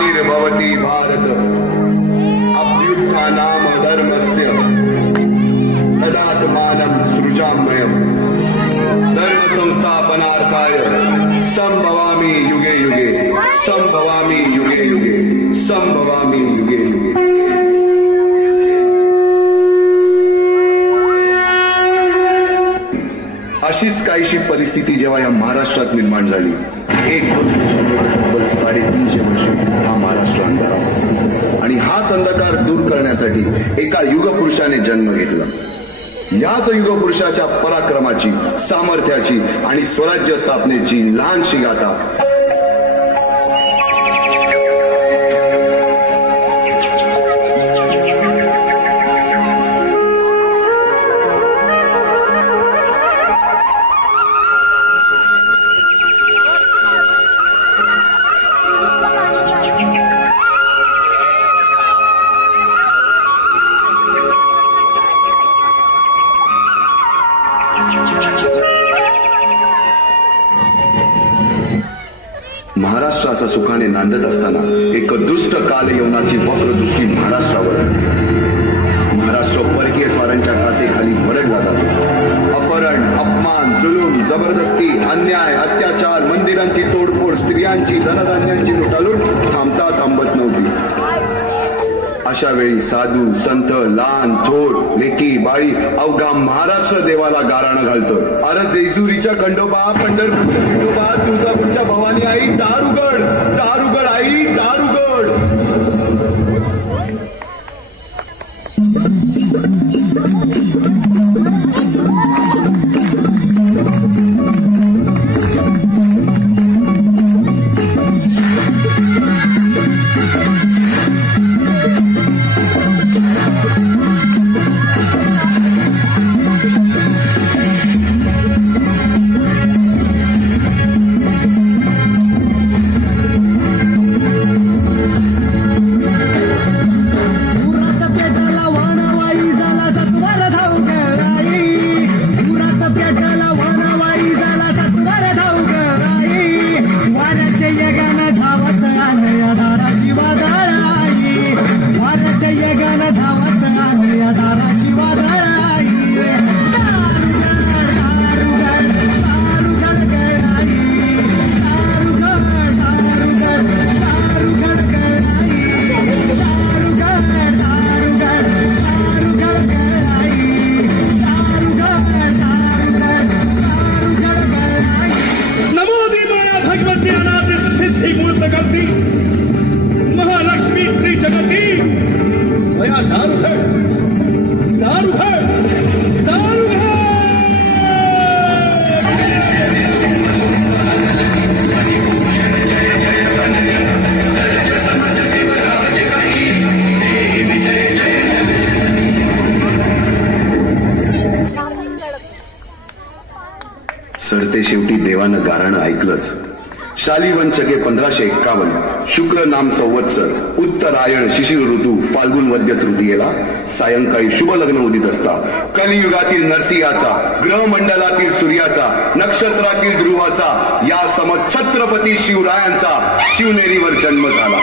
ग्लानिर्भवति भारत अभ्युत्थानाम धर्मस्य तदात्मानं सृजाम्यहम् धर्म संस्थापनार्थाय संभवामि युगे युगे संभवामि युगे युगे संभवामि युगे युगे। अशीच काहीशी परिस्थिती जेव्हा या महाराष्ट्रात निर्माण झाली, एक तब्बल 350 वर्ष हा महाराष्ट्र अंधार होता आणि हाच अंधकार दूर करण्यासाठी एका युगपुरुषाने जन्म घेतला। याच युगपुरुषाच्या पराक्रमाची, सामर्थ्याची आणि स्वराज्य स्थापनेची लहानशी गाथा महाराष्ट्राचा सुखाने नांदत असताना एक दुष्ट कालयवनाची वक्रदृष्टी महाराष्ट्रावर। महाराष्ट्र परकीय स्वारांच्या टाचेखाली भरडला जातो। अपहरण, अपमान, जुलूम, जबरदस्ती, अन्याय, अत्याचार, मंदिरांची तोडफोड, स्त्रियांची, धनधान्यांची लुटालूट थांबत नव्हती। अशा वेळी साधू, संत, लहान, थोर, लेकी, बाळी अवघा महाराष्ट्र देवाला गाराणं घालतोय। अरे जेजुरीच्या खंडोबा, पंढरपूरच्या खंडोबा, तुळजापूरच्या भवानी आई, दार उघड, दार उघड आई, दार उघड। सरते शेवटी देवानं गाराणं ऐकलंच। शालिवंशके 1551 शुक्र नाम संवत्सर उत्तरायण शिशिर ऋतू फाल्गुन वद्य तृतीयेला सायंकाळी शुभ लग्न उदित असता कलियुगातील नरसिंहाचा, ग्रहमंडलातील सूर्याचा, नक्षत्रातील ध्रुवाचा या सम छत्रपती शिवरायांचा शिवनेरीवर जन्म झाला।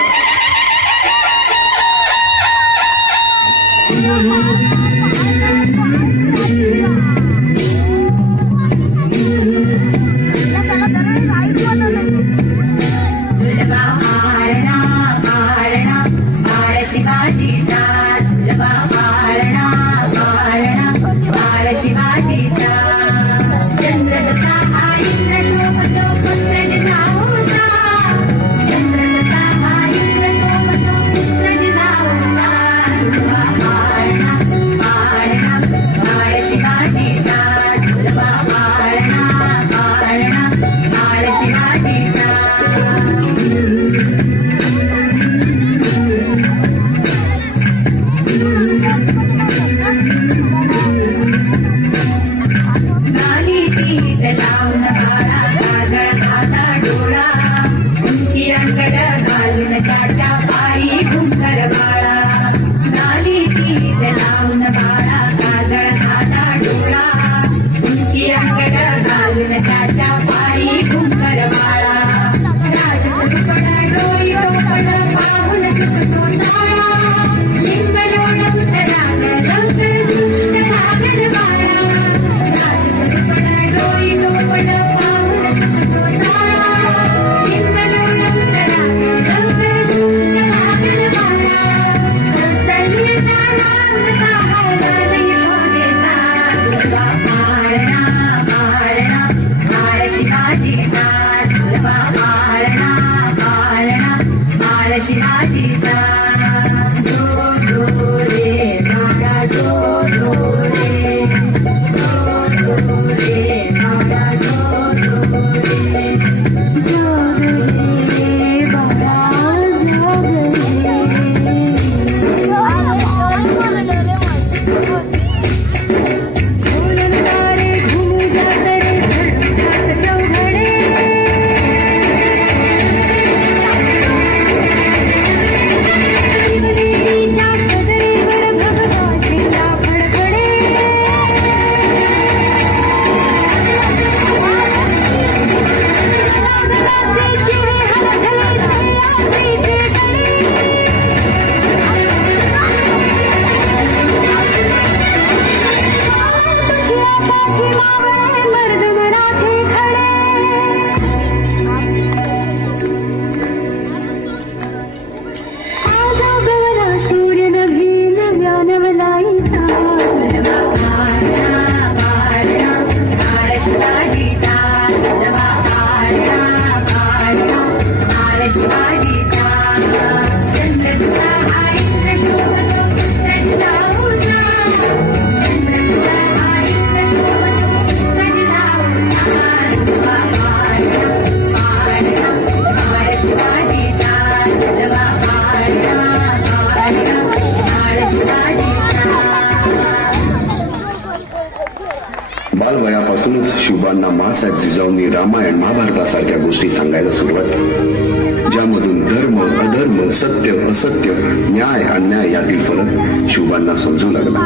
बालवयापासूनच शिवबांना माँसाहेब जिजाऊंनी रामायण महाभारतासारख्या गोष्टी सांगायला सुरुवात केली, ज्यामधून धर्म अधर्म सत्य असत्य न्याय अन्याय यातील फरक शिवबांना समजू लागला.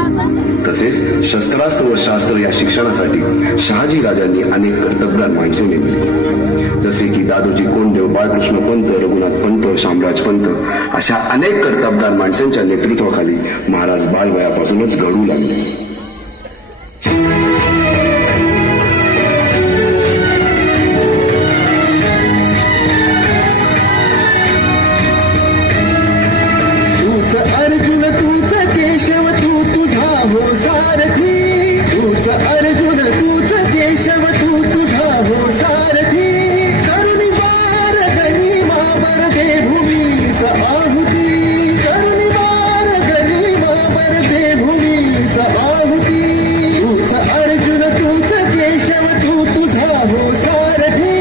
तसेच शस्त्रास्त्र व शास्त्र या शिक्षणासाठी शहाजी राजांनी अनेक कर्तबगार माणसे नेमली, जसे की दादोजी कोंडदेव, बाळकृष्ण पंत, रघुनाथ पंत, शामराज पंत अशा अनेक कर्तबगार माणसांच्या नेतृत्वाखाली महाराज बालवयापासूनच घडू लागले. अर्जुन तूच केशव तू तुझा हो सारथी, तूच अर्जुन तूच केशव तू तुझा हो सारथी, कर्णिवार गनिमा दे भूमीस आहुती, कर्णिवार गनिमा दे भूमीस आहुती, तूच अर्जुन तूच केशव तू तुझा हो सारथी,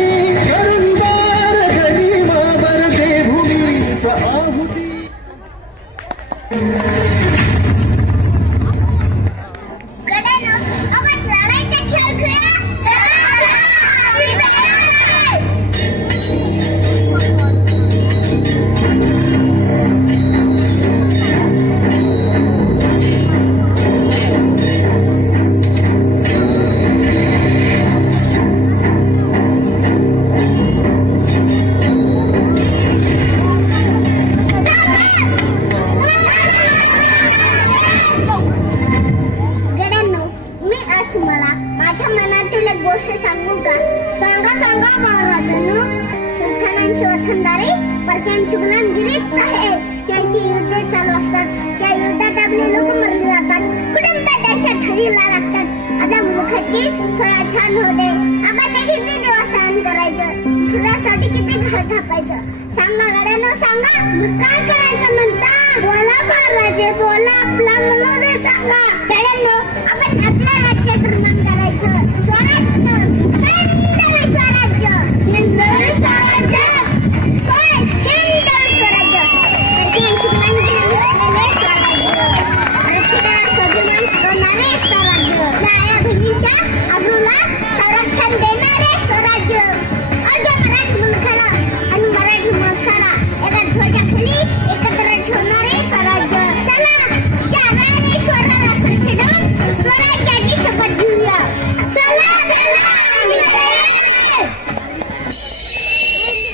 कर्णिवार गनिमा दे भूमीस आहुती. सुलतानांची वतनदारी परक्यांची गुलामगिरीच आहे. यांची युद्ध चालू असतात, या युद्धात आपले लोक मरले जातात, कुटुंब देशात हरीला लागतात. आता मुखाची थोडा छान होते, आपण किती दिवस सहन करायचं, दुसऱ्यासाठी किती घर थापायचं. सांगा गड्यानो सांगा, मग काय करायचं म्हणता? बोला महाराजे बोला, आपला मनोदय सांगा. गड्यानो आपण आपल्या राज्यात निर्माण करायचं स्वराज्य, हिंदवी स्वराज्य, हिंदवी स्वराज्य, होय हिंदवी स्वराज्य, लाया बहिणीच्या अब्रूला संरक्षण देणारे स्वराज्य, अर्ध्या मराठी मुलखाला आणि मराठी माणसाला एका ध्वजाखाली एकत्र ठेवणारे स्वराज्य. चला शाबाने स्वराला सरसेडून स्वराज्याची शपथ घेऊया. चला चला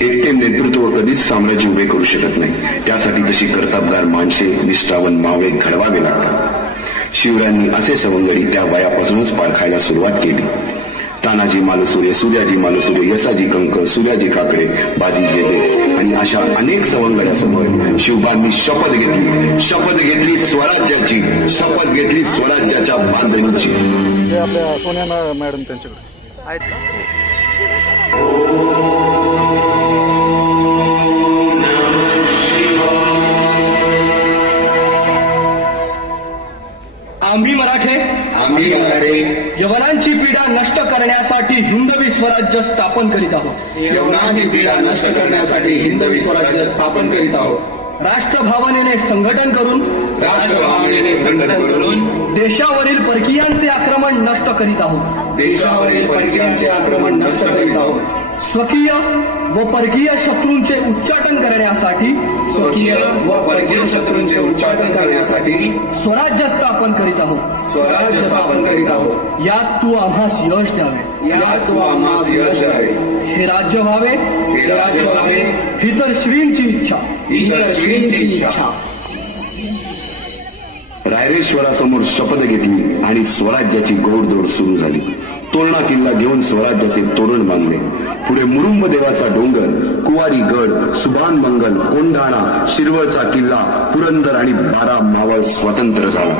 एकटे नेतृत्व कधीच साम्राज्य उभे करू शकत नाही, त्यासाठी तशी कर्तबगार माणसे निष्ठावंत मावळे घडवावे लागतात. शिवरायांनी असे सवंगडी त्या वयापासूनच पारखायला सुरुवात केली. तानाजी मालुसरे, सूर्याजी मालुसरे, यसाजी कंक, सूर्याजी काकडे, बाजी जेदे आणि अशा अनेक सवंगड्यासमोर शिवबांनी शपथ घेतली स्वराज्याची, शपथ घेतली स्वराज्याच्या बांधणीची. आपल्या सोन्या मॅडम त्यांच्याकडे आहेत का? यवनांची पीडा नष्ट करण्यासाठी हिंदवी स्वराज्य स्थापन करीत आहोत. यवनांची पीडा नष्ट करण्यासाठी हिंदवी स्वराज्य स्थापन करीत आहोत. राष्ट्रभावनेने संघटन करून देशावरील परकीयांचे आक्रमण नष्ट करीत आहोत. देशावरील परकीयांचे आक्रमण नष्ट करीत आहोत. स्वकीय व परकीय शत्रूंचे उच्चाटन करण्यासाठी उच्चाटन करण्यासाठी स्वराज्य स्थापन करीत आहोत. यात तू आम्हास यश द्यावे. हे राज्य व्हावे ही तर श्रींची इच्छा. रायरेश्वरासमोर शपथ घेतली आणि स्वराज्याची गोडदोड सुरू झाली. तोरणा किल्ला घेऊन स्वराज्याचे तोरण बांधले. पुढे मुरुंब देवाचा डोंगर, कुवारी गड, सुभान मंगल, कोंढाणा, शिरवळचा किल्ला, पुरंदर आणि 12 मावळ स्वतंत्र झाला.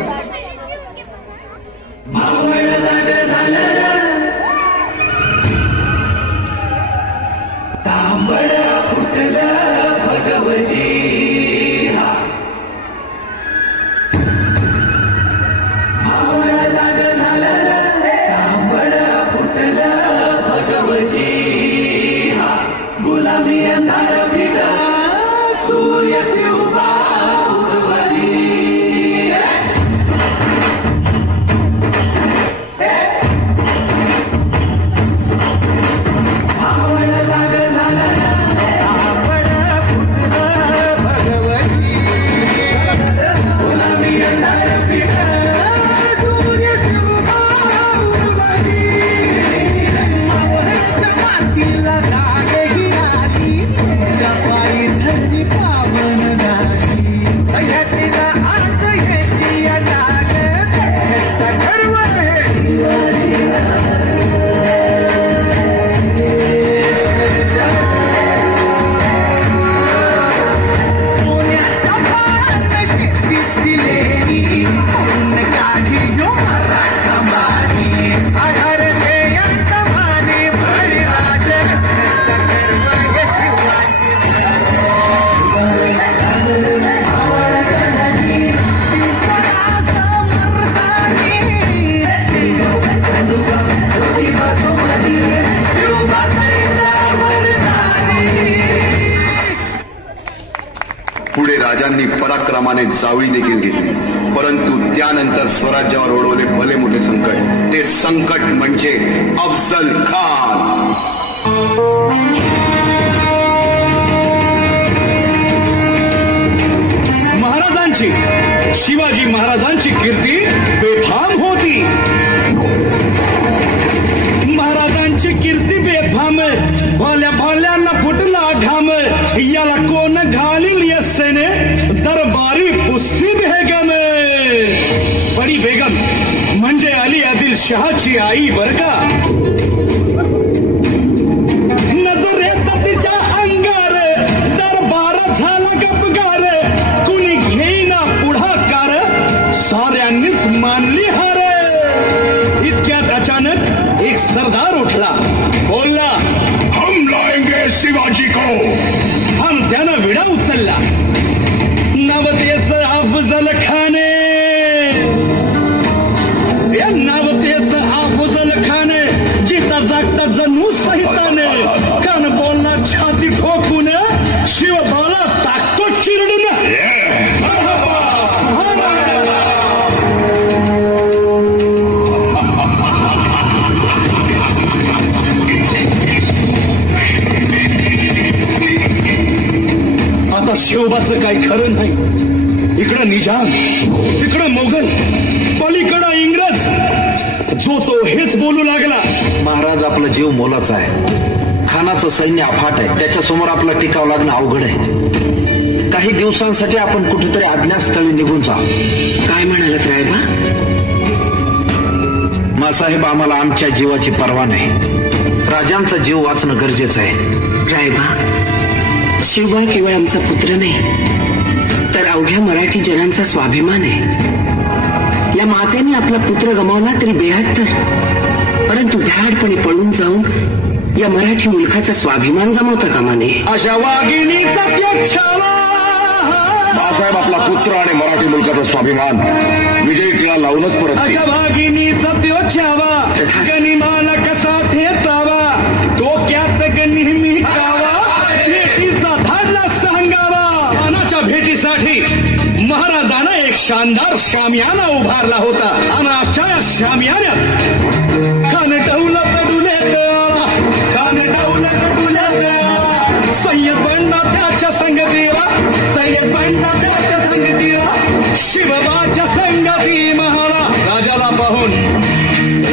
पुढे राजांनी पराक्रमाने जावळी देखील घेतली. परंतु त्यानंतर स्वराज्यावर ओढवले भले मोठे संकट. ते संकट म्हणजे अफजल खान. शिवाजी महाराजांची कीर्ती बेफाम होती. महाराजांची कीर्ती बेफाम, भल्या भल्यांना फुटला घाम. याला कोण घालील यस्सेने दरबारी पुस्ती बेगम. बडी बेगम म्हणजे अली आदिल शहाची आई बर का. नजरेत तिच्या अंगार दरबार झाला गपगार. कुणी घेईना पुढाकार, साऱ्यांनीच मानली हार. इतक्यात अचानक एक सरदार उठला, बोलला, हम लाएंगे शिवाजी को. हम त्यानं विडा उचलला. नवतेचं अफजल खाने, या नवतेचं अफजल खाने, जिता जागता जणू सहिताने. कान बोलला छाती ठोकून, शिवबाला टाकतो चिरडून. आता शिवबाचं काही खरं नाही. इकडं निजाम, तिकडं मोगल, पलीकडं इंग्रज. जो तो हेच बोलू लागला, महाराज आपला जीव मोलाचा आहे. खानाचं सैन्य अफाट आहे. त्याच्यासमोर आपला टिकाव लागणं अवघड आहे. काही दिवसांसाठी आपण कुठेतरी अज्ञातस्थळी निघून जाऊ. काय म्हणालात रायबा? मासाहेब, आम्हाला आमच्या जीवाची पर्वा नाही. राजांचा जीव वाचणं गरजेचं आहे. रायबा, शिवबा केवळ आमचा पुत्र नाही, तर अवघ्या मराठी जनांचा स्वाभिमान आहे. या मातेने आपला पुत्र गमावला तरी बेहत्तर, परंतु धाडपणे पळून जाऊन या मराठी मुलखाचा स्वाभिमान गमावता कामा नये. अशा वाघिणीचा त्याग छावा बाळासाहेब आपला पुत्र आणि मराठी मुलकाचा स्वाभिमान विजयी टिळा लावूनच परत अशा भागिनीचा त्यो छावा गनिमाला कसा ठेचावा डोक्यात नेहमी कावा भेटीचा धाडला सांगावा. मानाच्या भेटीसाठी महाराजांना एक शानदार शामियाना उभारला होता आणि अशा शामियान्यात कान डौलत डुल्यात सय्यद बंडा त्याच्या संगतीला शिवबाच्या संगती महाला.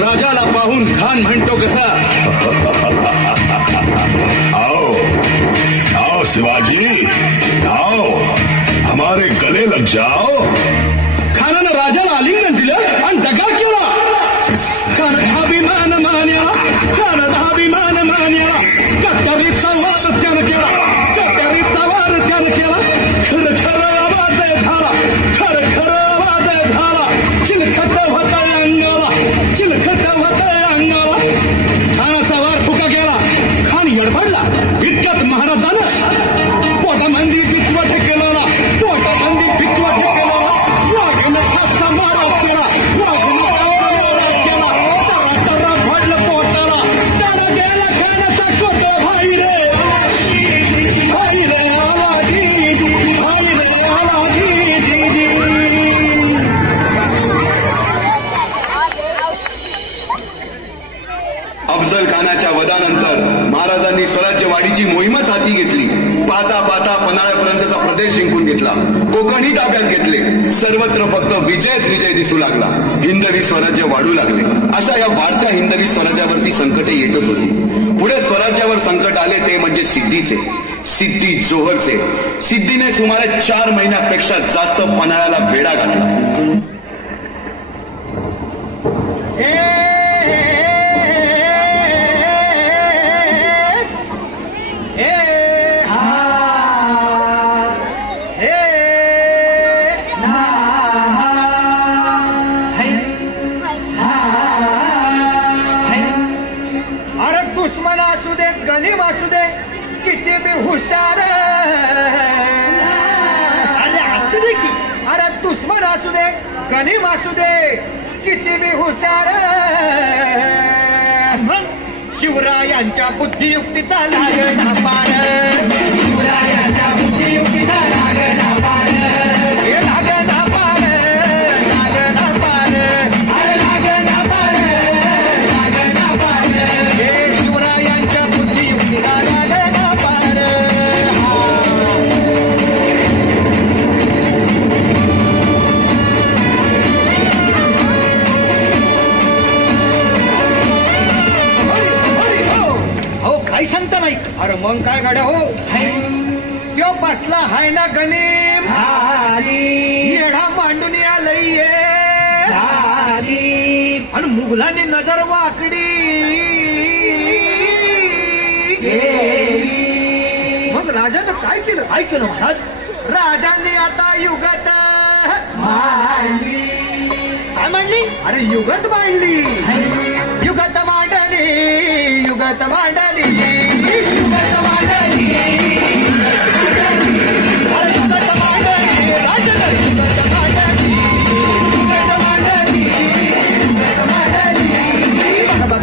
राजाला पाहून खान म्हणतो कसा आओ शिवाजी आओ हमारे गले लग जाओ. खानानं राजाला आलिंगन दिलं आणि दगा केला. खानाचा अभिमान मान्याला कत्तरीचा वार त्यानं केला खर आवाज झाला चिलखत होता अंगाला खानाचा वार फुका केला. खान वडबडला. इतक्यात महाराजानं पोटामंदी पिचवट केला वाघने हातचा मारा केला टरा भडलं पोटाला. त्याला गेला खानाचा कोटो भाई रे आला जी. अफजल खानाच्या वधानंतर महाराजांनी स्वराज्यवाढीची मोहीमच हाती घेतली. पाहता पन्हाळ्यापर्यंतचा प्रदेश जिंकून घेतला. कोकणही ताब्यात घेतले. सर्वत्र फक्त विजय दिसू लागला. हिंदवी स्वराज्य वाढू लागले. अशा या वाढत्या हिंदवी स्वराज्यावरती संकटे येतच होती. पुढे स्वराज्यावर संकट आले ते म्हणजे सिद्धी जोहरचे. सिद्धीने सुमारे 4 महिन्यापेक्षा जास्त पन्हाळ्याला वेढा घातला. हुशार अरे दुश्मन असू दे गणिम असू दे किती बी हुशार शिवरायांच्या बुद्धियुक्तीचा लागणा पार शिवरायांच्या बुद्धियुक्तीचा लागणा पार लागणा पार हे शिवरायांच्या बुद्धियुक्तीचा लागणा पार. काही सांगता नाही. अरे मग काय गाड्या हो त्यो बसला हाय ना गणिम येढा मांडून आलंय आणि मुघलांनी नजर वाकडी. मग राजानं काय केलं महाराज. राजांनी आता युगत मांडली. काय मांडली. अरे युगत मांडली. युगत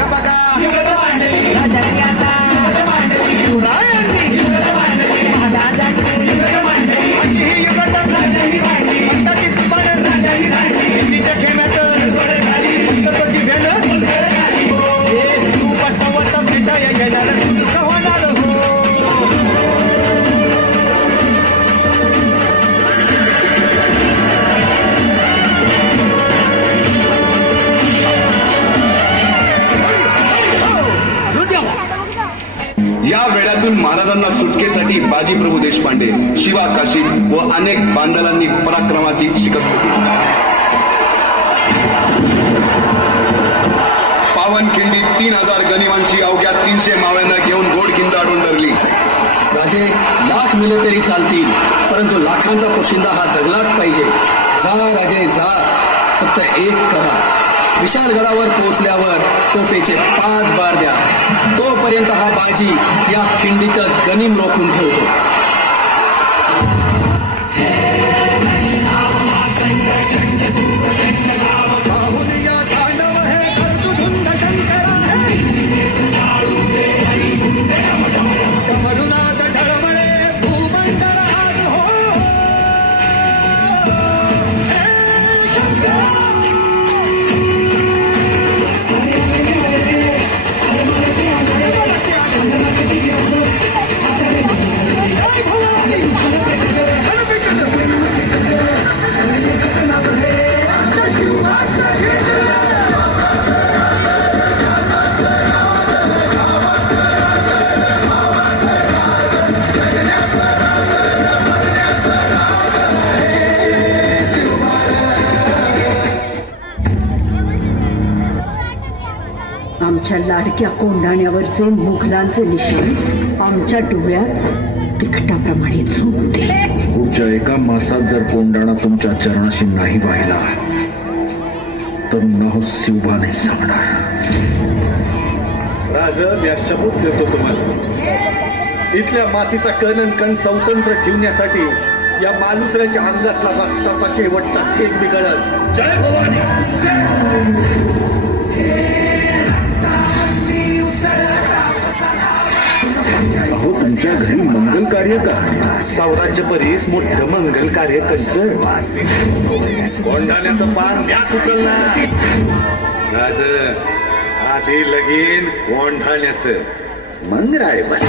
बघा या वेळातून महाराजांना सुटकेसाठी बाजीप्रभू देशपांडे, शिवा काशी व अनेक बांधलांनी पराक्रमाची शिकस्त दिली. पावनखिंडी 3000 गनिमांची अवघ्या 300 माव्यांना घेऊन गोडखिंड अडून धरली. राजे लाख मिले तरी चालतील, परंतु लाखांचा पोशिंदा हा जगलाच पाहिजे. जा राजे जा, फक्त एक करा. विशालगडावर पोहोचल्यावर तोफेचे 5 बार द्या. तोपर्यंत हा बाजी या खिंडीतच गनिम रोखून ठेवतो. आमच्या लाडक्या कोंढाण्यावरचे मुघलांचे निशाण आमच्या डोळ्यात तिखटाप्रमाणे झोपते. पुढच्या एका मासात जर कोंढाणा तुमच्या चरणाशी नाही वाहिला तर नाव शिवबा नाही सांगणार. राज व्याशबूत देतो तुम्हाला. इथल्या मातीचा कण कण स्वतंत्र ठेवण्यासाठी या मालुसऱ्याच्या अंगातला रक्ताचा शेवटचा थेंब बिघडत. जय भवानी. अहो तुमच्या घरी मंगल कार्य का? सौराज्य परीस मोठं मंगल कार्य कंच. कोंढाण्याचं पान म्याच उचलणार. राज आधी लगीन कोंढाण्याचं मग रायबान.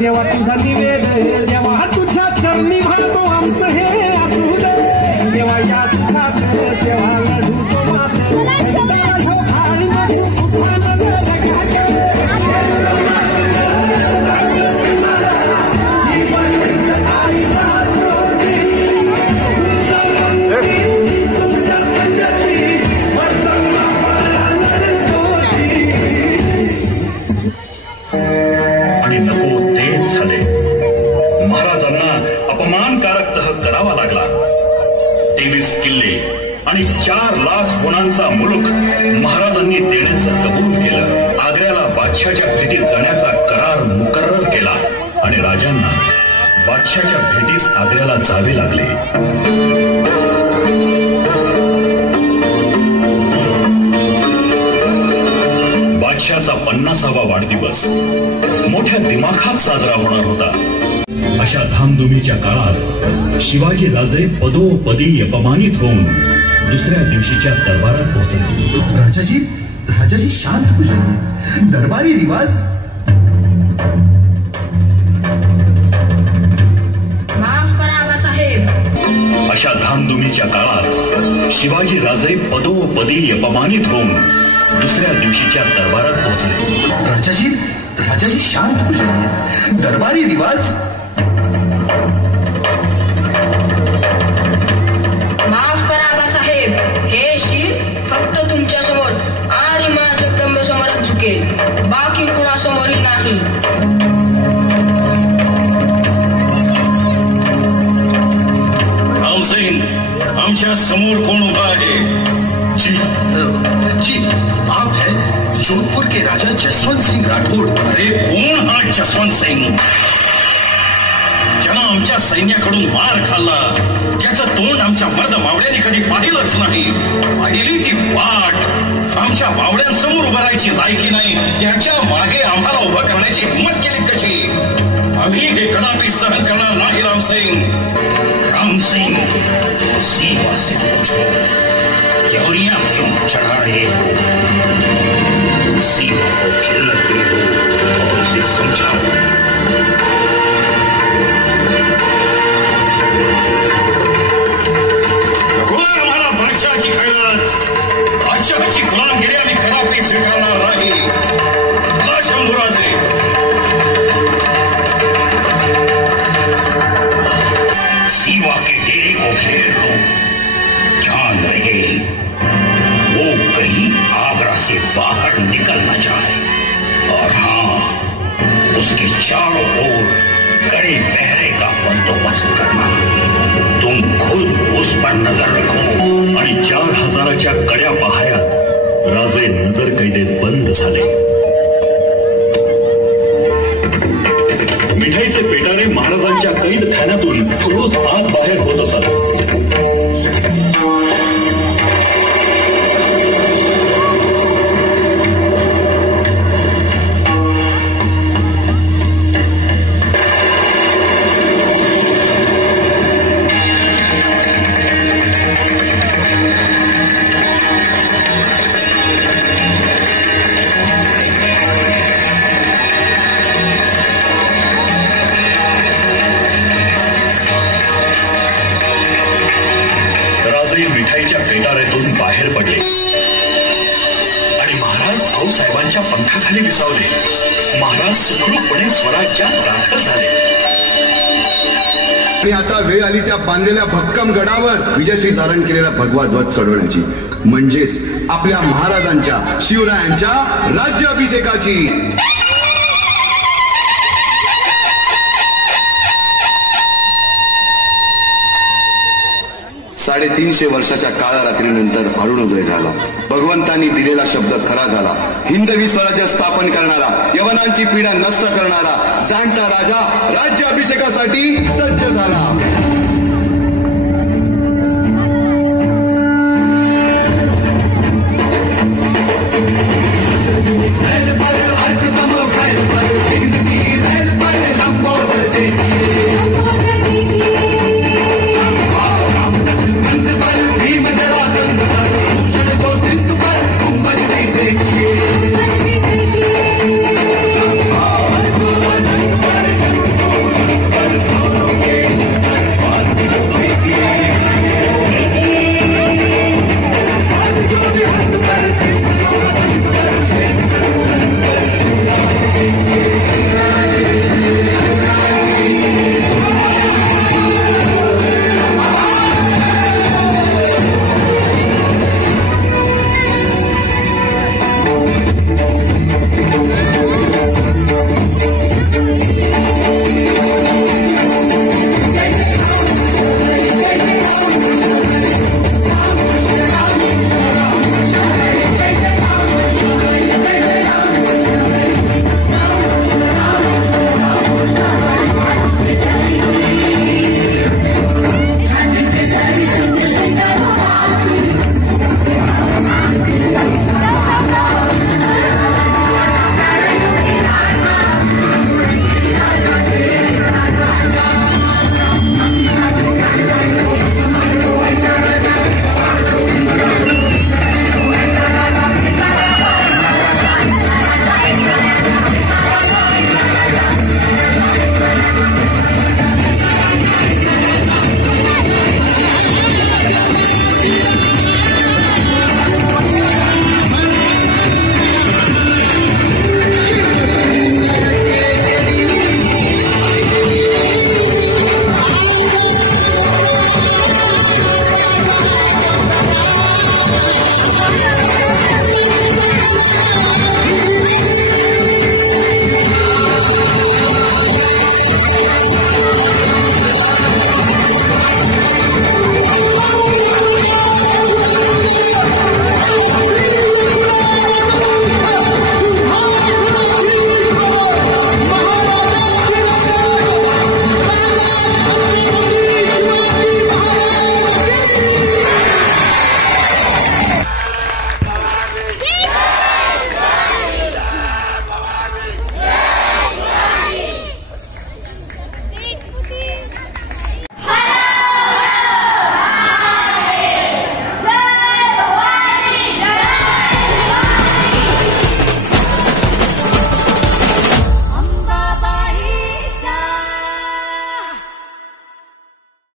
देवा तुझा निवेद देवा तुझ्या चरणी भरतो आमचं हे असू दे. देवा या तुझात देवा लढू आणि नको तेच झाले. महाराजांना अपमानकारक तह करावा लागला. 23 किल्ले आणि 4 लाख होणांचा मुलूक महाराजांनी देण्याचं कबूल केलं. आग्र्याला बादशाच्या भेटीस जाण्याचा करार मुकर्रर केला आणि राजांना बादशाच्या भेटीस आग्र्याला जावे लागले. बादशाचा 50वा वाढदिवस मोठ्या दिमाखात साजरा होणार होता. अशा धामधुमीच्या काळात शिवाजी राजे पदोपदी अपमानित होऊन दुसऱ्या दिवशीच्या दरबारात पोहोचले. राजाजी शांत होईल. दरबारी रिवाज. माफ करा बासाहेब. अशा धामधुमीच्या काळात शिवाजी राजे पदोपदी अपमानित होऊन दुसऱ्या दिवशीच्या दरबारात पोहोचले. राजाजी शांत होईल. दरबारी रिवाज. माफ करा बासाहेब. हे शीर फक्त तुमच्या समोर आणि माझ्या जगदंबेसमोरच झुकेल, बाकी कुणासमोरही नाही. रामसिंग, आमच्या समोर कोण उभा आहे? जी आप है जोधपुर के राजा जसवंत सिंह राठौड़. अरे कोण हा जसवंत सिंग? ज्यानं आमच्या सैन्याकडून मार खाल्ला, ज्याचं तोंड आमच्या मर्द मावळ्यांनी कधी पाहिलंच नाही, पाहिली ती वाट आमच्या मावळ्यांसमोर उभं राहायची लायकी नाही, त्याच्या मागे आम्हाला उभं करण्याची हिंमत केली कशी? आम्ही हे कदापि सहन करणार नाही. रामसिंग सीवा से पूछो क्योरियां क्यों चढ़ा रहे हो? सीवा को खिल्लत दे दो और उसे समझाओ. आम्हाला बादशाहाची खैरत, बादशाहाची गुलामगिरी आम्ही कदापि स्वीकारणार नाही. शंभूराजे सीवा के डेरे को घेर लो. ध्यान रहे वो कहीं आगरा से बाहर निकल न जाए. और हाँ, उसके चारों ओर कड़े पहरे का बंदोबस्त करना. तुम खुद उस पर नजर रखो. आणि 4000च्या कड्या पहाऱ्यात राजे नजर कैदेत बंद झाले. मिठाईचे पेटारे महाराजांच्या कैद खाण्यातून रोज आत बाहेर होत असत. मिठाईच्या पेटाऱ्यातून बाहेर पडले आणि महाराज भाऊसाहेबांच्या पंखाखाली विसावले. महाराज सुखरूपपणे स्वराज्यात दाखल झाले. आणि आता वेळ आली त्या बांधलेल्या भक्कम गडावर विजयश्री धारण केलेला भगवा ध्वज चढवण्याची, म्हणजेच आपल्या महाराजांच्या शिवरायांच्या राज्याभिषेकाची. 350 वर्षाच्या काळरात्रीनंतर अरुणोदय झाला. भगवंतांनी दिलेला शब्द खरा झाला. हिंदवी स्वराज्य स्थापन करणारा, यवनांची पीडा नष्ट करणारा जाणता राजा राज्याभिषेकासाठी सज्ज झाला.